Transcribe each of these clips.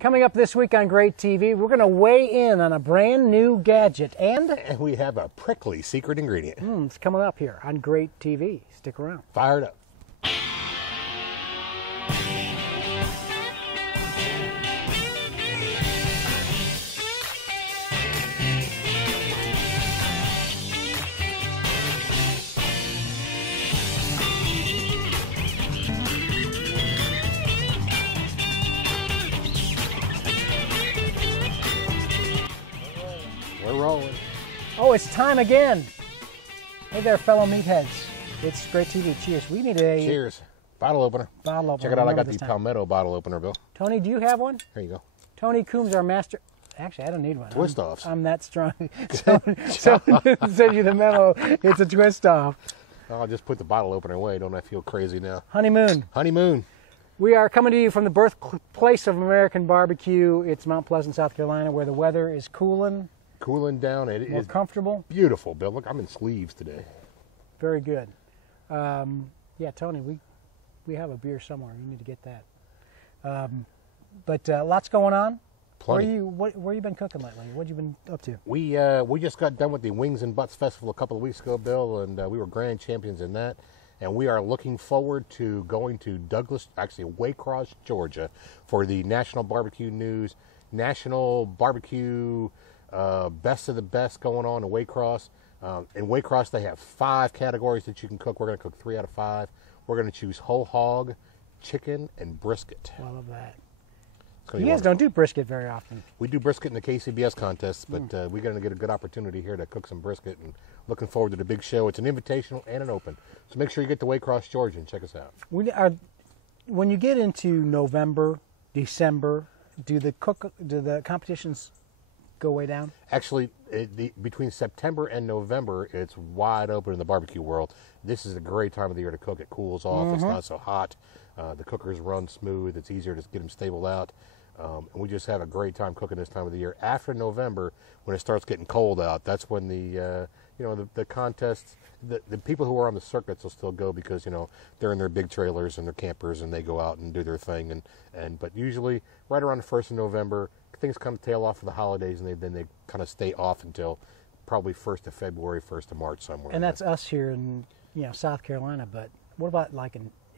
Coming up this week on Great TV, we're going to weigh in on a brand new gadget And we have a prickly secret ingredient. It's coming up here on Great TV. Stick around. Fired up. We're rolling. Oh, it's time again. Hey there, fellow meatheads. It's Great TV. Cheers. We need a Cheers. Bottle opener. bottle opener. Check it out. I got this the time. Palmetto bottle opener, Bill. Tony, do you have one? Here you go. Tony Coombs, our master. Actually, I don't need one. Twist offs. I'm that strong. Someone send you the memo. It's a twist off. I'll just put the bottle opener away. Don't I feel crazy now? Honeymoon. Honeymoon. We are coming to you from the birthplace of American barbecue. It's Mount Pleasant, South Carolina, where the weather is cooling, Cooling down. It more is comfortable. beautiful, Bill. Look, I'm in sleeves today. Very good. Yeah, Tony, we have a beer somewhere. You need to get that. But lots going on. Plenty. Where you been cooking lately? What you been up to? We just got done with the Wings and Butts Festival a couple of weeks ago, Bill, and we were grand champions in that. And we are looking forward to going to Waycross, Georgia, for the National Barbecue News, National Barbecue Best of the Best going on in Waycross. In Waycross, they have 5 categories that you can cook. We're going to cook 3 out of 5. We're going to choose whole hog, chicken, and brisket. I love that. It's gonna be You guys wonderful. don't do brisket very often. We do brisket in the KCBS contests, but we're going to get a good opportunity here to cook some brisket, and looking forward to the big show. It's an invitational and an open. So make sure you get to Waycross, Georgia, and check us out. When you get into November, December, do the competitions go way down? Actually, between September and November, it's wide open in the barbecue world. This is a great time of the year to cook. It cools off. It's not so hot. The cookers run smooth. It's easier to get them stabled out. And we just have a great time cooking this time of the year. After November, when it starts getting cold out, that's when the contests, the people who are on the circuits will still go because, they're in their big trailers and their campers and they go out and do their thing. But usually right around the 1st of November, things kind of tail off for the holidays, and then they kind of stay off until probably 1st of February, 1st of March somewhere. And that's us here in South Carolina. But what about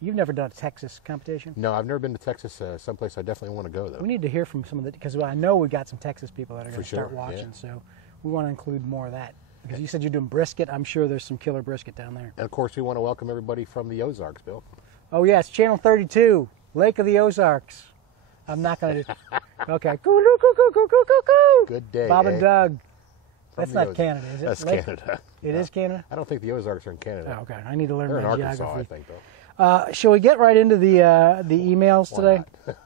you've never done a Texas competition? No, I've never been to Texas. Someplace I definitely want to go, though. We need to hear from some of because I know we've got some Texas people that are going to start sure, watching. yeah. So we want to include more of that. Because you said you're doing brisket. I'm sure there's some killer brisket down there. And of course, we want to welcome everybody from the Ozarks, Bill. Oh, yes, Channel 32, Lake of the Ozarks. I'm not going to. Okay. Good day. Bob and eh? Doug. From That's the not Oz- Canada, is it? That's Lake? Canada. It is Canada? I don't think the Ozarks are in Canada. Oh, okay. I need to learn They're in my Arkansas, geography. I think, though. Shall we get right into the emails Why today? not?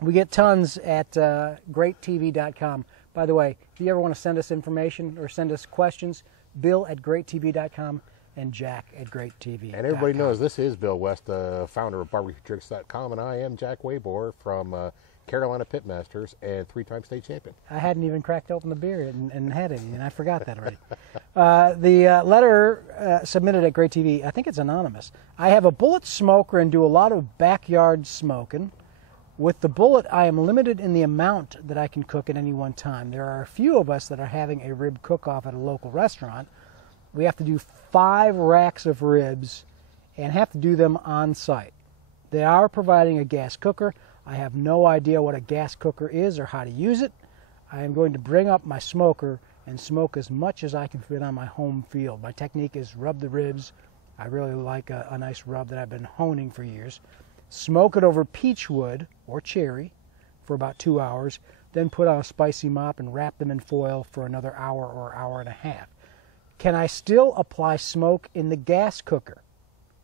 We get tons at greattv.com. By the way, if you ever want to send us information or send us questions, Bill at greattv.com and Jack at greattv.com. And everybody knows this is Bill West, founder of BarbecueTricks.com, and I am Jack Waybor from Carolina Pitmasters and 3-time state champion. I hadn't even cracked open the beer and had any, and I forgot that already. The letter submitted at Great TV, I think it's anonymous. I have a bullet smoker and do a lot of backyard smoking. With the bullet, I am limited in the amount that I can cook at any one time. There are a few of us that are having a rib cook-off at a local restaurant. We have to do 5 racks of ribs and have to do them on site. They are providing a gas cooker. I have no idea what a gas cooker is or how to use it. I am going to bring up my smoker and smoke as much as I can fit on my home field. My technique is rub the ribs. I really like a nice rub that I've been honing for years. Smoke it over peach wood or cherry for about 2 hours, then put on a spicy mop and wrap them in foil for another hour or hour and a half. Can I still apply smoke in the gas cooker?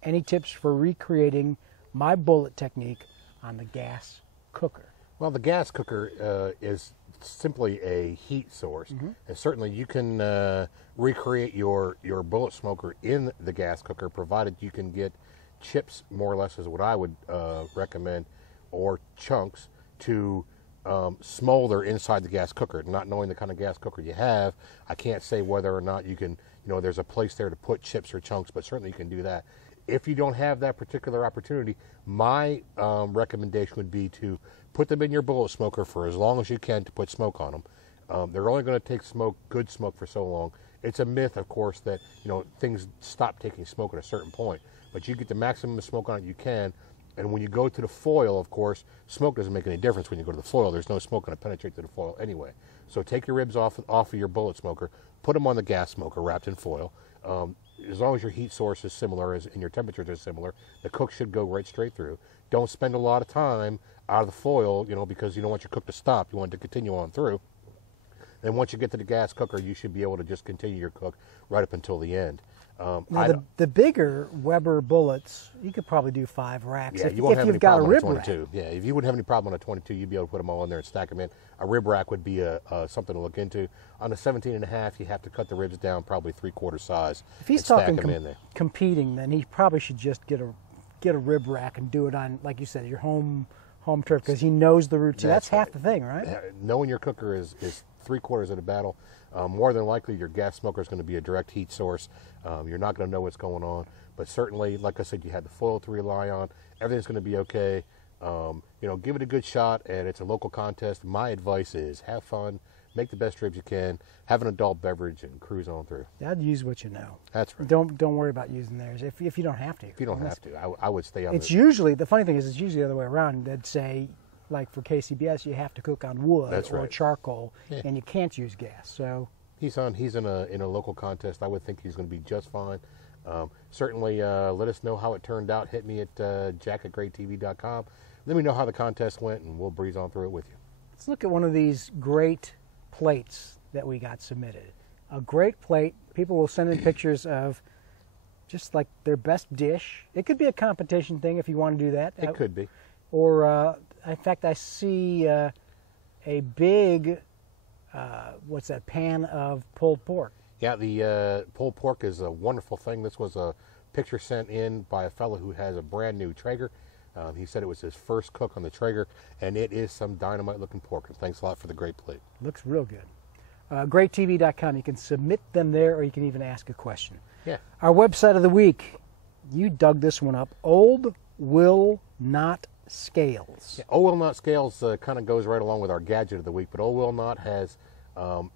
Any tips for recreating my bullet technique on the gas cooker? Well, the gas cooker is simply a heat source, and certainly you can recreate your bullet smoker in the gas cooker, provided you can get chips, more or less, is what I would recommend, or chunks to smolder inside the gas cooker. Not knowing the kind of gas cooker you have, I can't say whether or not you can, there's a place there to put chips or chunks, but certainly you can do that. If you don't have that particular opportunity, my recommendation would be to put them in your bullet smoker for as long as you can to put smoke on them. They're only going to take good smoke for so long. It's a myth, of course, that things stop taking smoke at a certain point, but you get the maximum smoke on it you can. And when you go to the foil, of course, smoke doesn't make any difference when you go to the foil. There's no smoke going to penetrate to the foil anyway. So take your ribs off of your bullet smoker, put them on the gas smoker wrapped in foil. As long as your heat source is similar and your temperatures are similar, the cook should go right straight through. Don't spend a lot of time out of the foil, because you don't want your cook to stop. You want it to continue on through. And once you get to the gas cooker, you should be able to just continue your cook right up until the end. Now, the bigger Weber bullets, you could probably do 5 racks. Yeah, if you won't have you've any got a problem rib on a rack. 22. Yeah, if you wouldn't have any problem on a 22, you'd be able to put them all in there and stack them in. A rib rack would be something to look into. On a 17.5, you have to cut the ribs down probably 3/4 size. If he's and stack talking them in there. competing, then he probably should just get a rib rack and do it on, like you said, your home turf, because he knows the routine. That's half the thing, right? Knowing your cooker is 3/4 of the battle. More than likely, your gas smoker is going to be a direct heat source. You're not going to know what's going on, but certainly, like I said, you have the foil to rely on. Everything's going to be okay. Give it a good shot, and it's a local contest. My advice is have fun, make the best ribs you can, have an adult beverage, and cruise on through. I'd use what you know. That's right. Don't worry about using theirs if you don't have to. If you don't have to, I would stay on. It's usually, the funny thing is, it's usually the other way around. They'd say, like for KCBS, you have to cook on wood or charcoal, and you can't use gas. So he's in a local contest. I would think he's going to be just fine. Certainly, let us know how it turned out. Hit me at jack@greattv.com. Let me know how the contest went, and we'll breeze on through it with you. Let's look at one of these great plates that we got submitted. A great plate. People will send in pictures of just like their best dish. It could be a competition thing if you want to do that. It could be. Or, in fact, I see a big, what's that, pan of pulled pork. Yeah, the pulled pork is a wonderful thing. This was a picture sent in by a fellow who has a brand new Traeger. He said it was his first cook on the Traeger, and it is some dynamite-looking pork. And thanks a lot for the great plate. Looks real good. GreatTV.com. You can submit them there, or you can even ask a question. Yeah. Our website of the week. You dug this one up. Old Will Not Scales. Yeah, Old Will Not Scales kind of goes right along with our gadget of the week, but Old Will Not has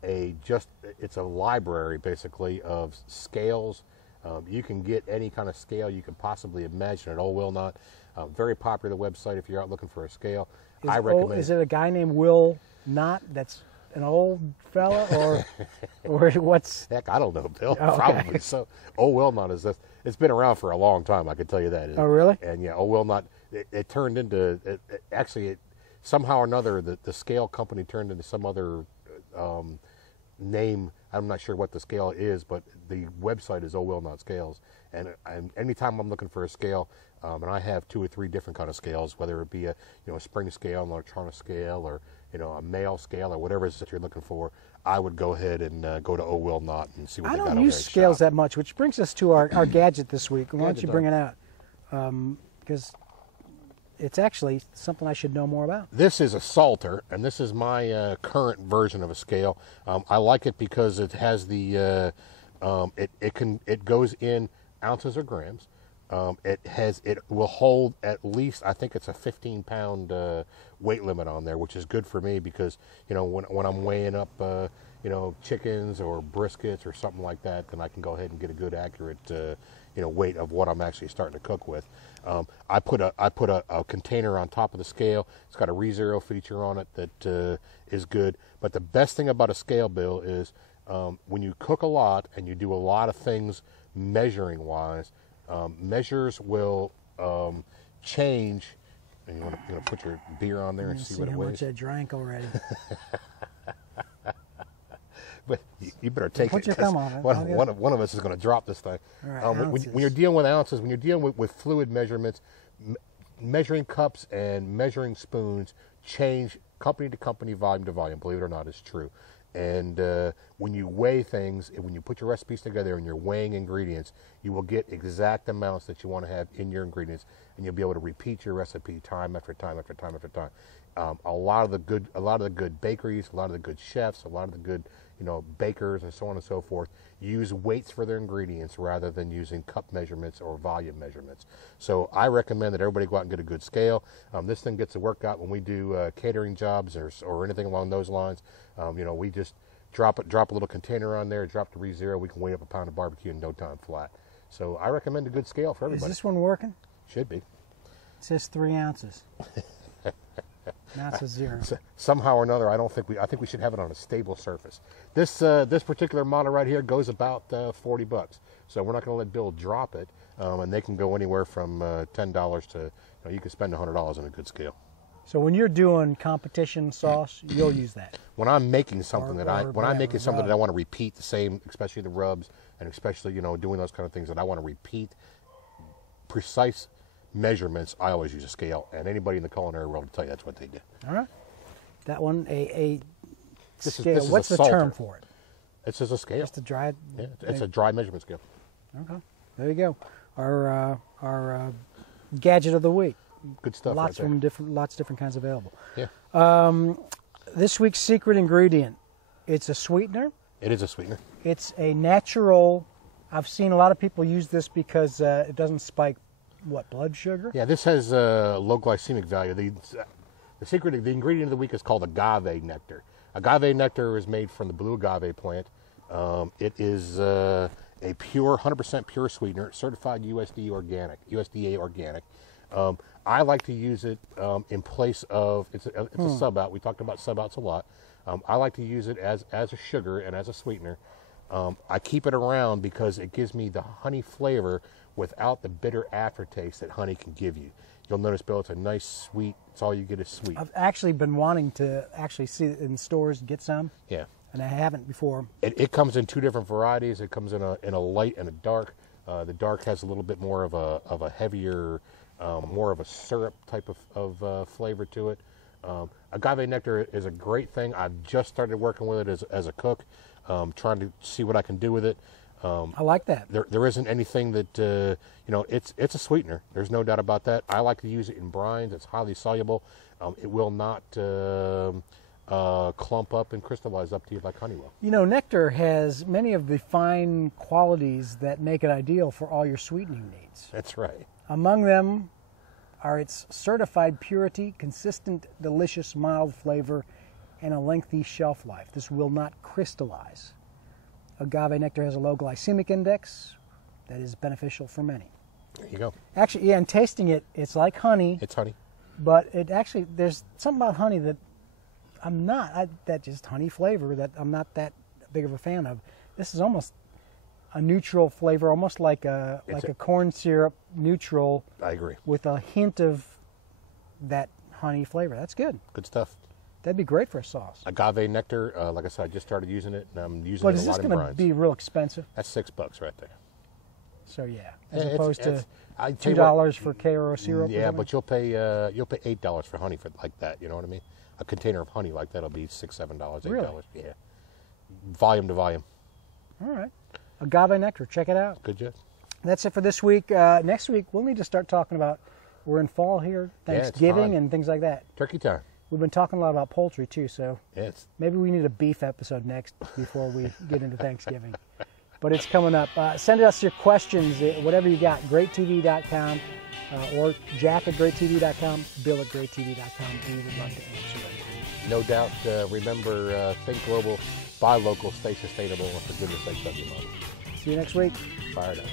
it's a library basically of scales. You can get any kind of scale you can possibly imagine at Old Will Not. Very popular website if you're out looking for a scale. I recommend. Is it a guy named Will Not that's an old fella, or what's? Heck, I don't know, Bill. Oh, okay. Probably so. Old Will Not is this. It's been around for a long time. I can tell you that. Oh, really? And yeah, Old Will Not. It turned into somehow or another the scale company turned into some other name. I'm not sure what the scale is, but the website is Old Will Not Scales. And anytime I'm looking for a scale, and I have 2 or 3 different kind of scales, whether it be a spring scale, an electronic scale, or a male scale, or whatever it is that you're looking for, I would go ahead and go to Old Will Not and see what they got over there. I don't use scales that much, which brings us to our gadget this week. Why don't you bring it out? Because it's actually something I should know more about. This is a Salter, and this is my current version of a scale. I like it because it has the it goes in ounces or grams. It will hold at least, I think it's a 15-pound weight limit on there, which is good for me because when I'm weighing up chickens or briskets or something like that, then I can go ahead and get a good accurate weight of what I'm actually starting to cook with. I put a container on top of the scale. It's got a ReZero feature on it that is good. But the best thing about a scale, Bill, is when you cook a lot and you do a lot of things measuring wise, measures will change. And you want to put your beer on there and see what it weighs. How much I drank already. But you better take Put it. Your thumb on it. One of us is going to drop this thing. Right, when you're dealing with ounces, when you're dealing with fluid measurements, measuring cups and measuring spoons change company to company, volume to volume. Believe it or not, it's true. And when you weigh things, when you put your recipes together and you're weighing ingredients, you will get exact amounts that you want to have in your ingredients, and you'll be able to repeat your recipe time after time after time after time. A lot of the good bakeries, a lot of the good chefs, a lot of the good bakers, and so on and so forth use weights for their ingredients rather than using cup measurements or volume measurements. So I recommend that everybody go out and get a good scale. This thing gets to work out when we do catering jobs or anything along those lines. We just drop a little container on there, drop the re-zero. We can weigh up a pound of barbecue in no time flat. So I recommend a good scale for everybody. Is this one working? Should be. It says 3 ounces. Now it says 0. So somehow or another, I think we should have it on a stable surface. This particular model right here goes about $40. So we're not going to let Bill drop it, and they can go anywhere from $10 to you can spend $100 on a good scale. So when you're doing competition sauce, you'll use that. When I'm making something that I want to repeat the same, especially the rubs, and especially doing those kind of things that I want to repeat precise measurements, I always use a scale, and anybody in the culinary world will tell you that's what they do. All right. That one, a scale. This is What's a the term salter. for it? It's just a scale. Just a dry. Yeah, it's a dry measurement scale. Okay. There you go. Our gadget of the week. Good stuff. Lots right of there. lots of different kinds available. Yeah. This week's secret ingredient. It's a sweetener. It is a sweetener. It's a natural. I've seen a lot of people use this because it doesn't spike blood sugar. Yeah, this has low glycemic value. The ingredient of the week is called agave nectar. Agave nectar is made from the blue agave plant. It is a pure, 100% pure sweetener, certified USDA organic. I like to use it in place of it's a sub out. We talked about sub outs a lot. I like to use it as a sugar and as a sweetener. I keep it around because it gives me the honey flavor without the bitter aftertaste that honey can give you. You'll notice, Bill, it's a nice sweet. It's all you get is sweet. I've actually been wanting to see it in stores and get some. Yeah. And I haven't before. It comes in 2 different varieties. It comes in a light and a dark. The dark has a little bit more of a heavier, more of a syrup type of flavor to it. Agave nectar is a great thing. I've just started working with it as a cook, trying to see what I can do with it. I like that. There isn't anything that it's a sweetener. There's no doubt about that. I like to use it in brines. It's highly soluble. It will not clump up and crystallize up to you like honey will. Nectar has many of the fine qualities that make it ideal for all your sweetening needs. That's right. Among them are its certified purity, consistent, delicious, mild flavor, and a lengthy shelf life. This will not crystallize. Agave nectar has a low glycemic index that is beneficial for many. There you go. Actually, yeah, and tasting it, it's like honey. It's honey. But there's something about honey that that just honey flavor that I'm not that big of a fan of. This is almost a neutral flavor, almost like a corn syrup neutral. I agree. With a hint of that honey flavor. That's good. Good stuff. That'd be great for a sauce. Agave nectar, like I said, I just started using it, and I'm using But it is a lot this in going to brines. be real expensive? That's $6 right there. So yeah, as Yeah, opposed to I tell you what, $2 for Karo syrup. Yeah, but you'll pay $8 for honey for like that. You know what I mean? A container of honey like that'll be $6, $7, $8. Really? Yeah, volume to volume. All right, agave nectar. Check it out. Good job. That's it for this week. Next week we'll need to start talking about. We're in fall here, Yeah, it's Thanksgiving time. and things like that. Turkey time. We've been talking a lot about poultry too, so Yeah, maybe we need a beef episode next before we get into Thanksgiving. But it's coming up. Send us your questions, whatever you got, greattv.com or jack@greattv.com, bill@greattv.com. We would love to answer it. no doubt. Remember, think global, buy local, stay sustainable, and for goodness sake, love your mom. See you next week. Fired up.